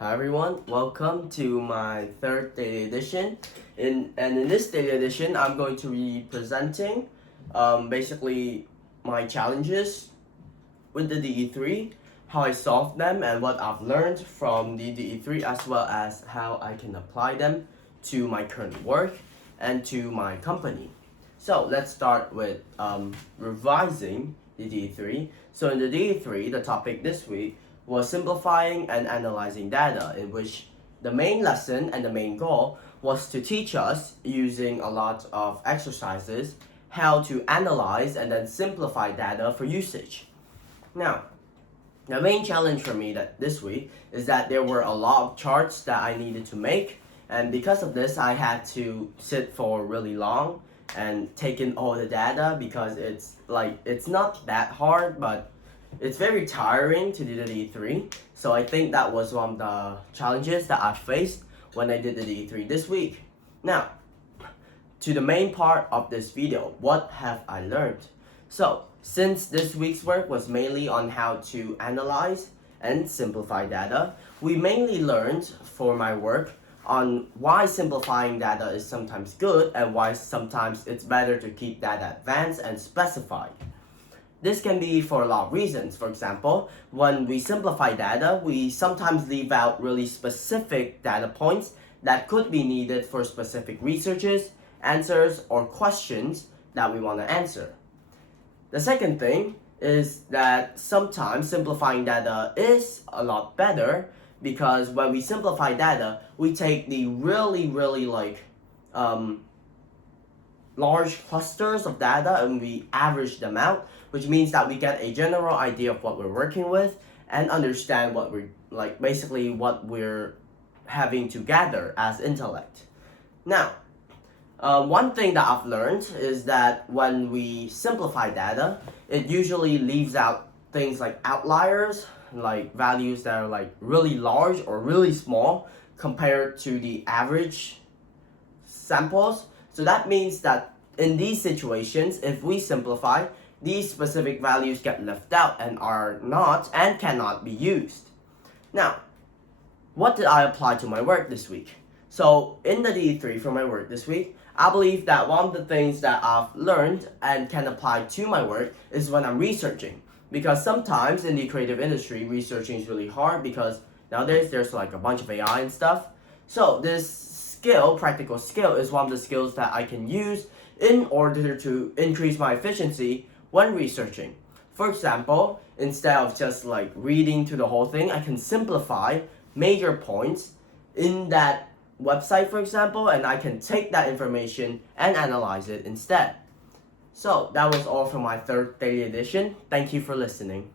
Hi everyone, welcome to my third daily edition. In this daily edition, I'm going to be presenting basically my challenges with the DE3, how I solved them, and what I've learned from the DE3, as well as how I can apply them to my current work and to my company. So let's start with revising the DE3. So in the DE3, the topic this week was simplifying and analyzing data, in which the main lesson and the main goal was to teach us, using a lot of exercises, how to analyze and then simplify data for usage. Now, the main challenge for me this week is that there were a lot of charts that I needed to make, and because of this, I had to sit for really long and take in all the data, because it's not that hard, but it's very tiring to do the DE3. So I think that was one of the challenges that I faced when I did the DE3 this week. Now, to the main part of this video, what have I learned? So, since this week's work was mainly on how to analyze and simplify data, we mainly learned for my work on why simplifying data is sometimes good and why sometimes it's better to keep data advanced and specified. This can be for a lot of reasons. For example, when we simplify data, we sometimes leave out really specific data points that could be needed for specific researches, answers, or questions that we want to answer. The second thing is that sometimes simplifying data is a lot better, because when we simplify data, we take the really large clusters of data and we average them out, which means that we get a general idea of what we're working with and understand what we're having to gather as intellect. Now, one thing that I've learned is that when we simplify data, it usually leaves out things like outliers, like values that are like really large or really small compared to the average samples. So that means that in these situations, if we simplify, these specific values get left out and are not and cannot be used. Now, what did I apply to my work this week? So in the DE3 for my work this week, I believe that one of the things that I've learned and can apply to my work is when I'm researching. Because sometimes in the creative industry, researching is really hard because nowadays there's like a bunch of AI and stuff. So this practical skill, is one of the skills that I can use in order to increase my efficiency when researching. For example, instead of just like reading to the whole thing, I can simplify major points in that website, for example, and I can take that information and analyze it instead. So that was all for my third daily edition. Thank you for listening.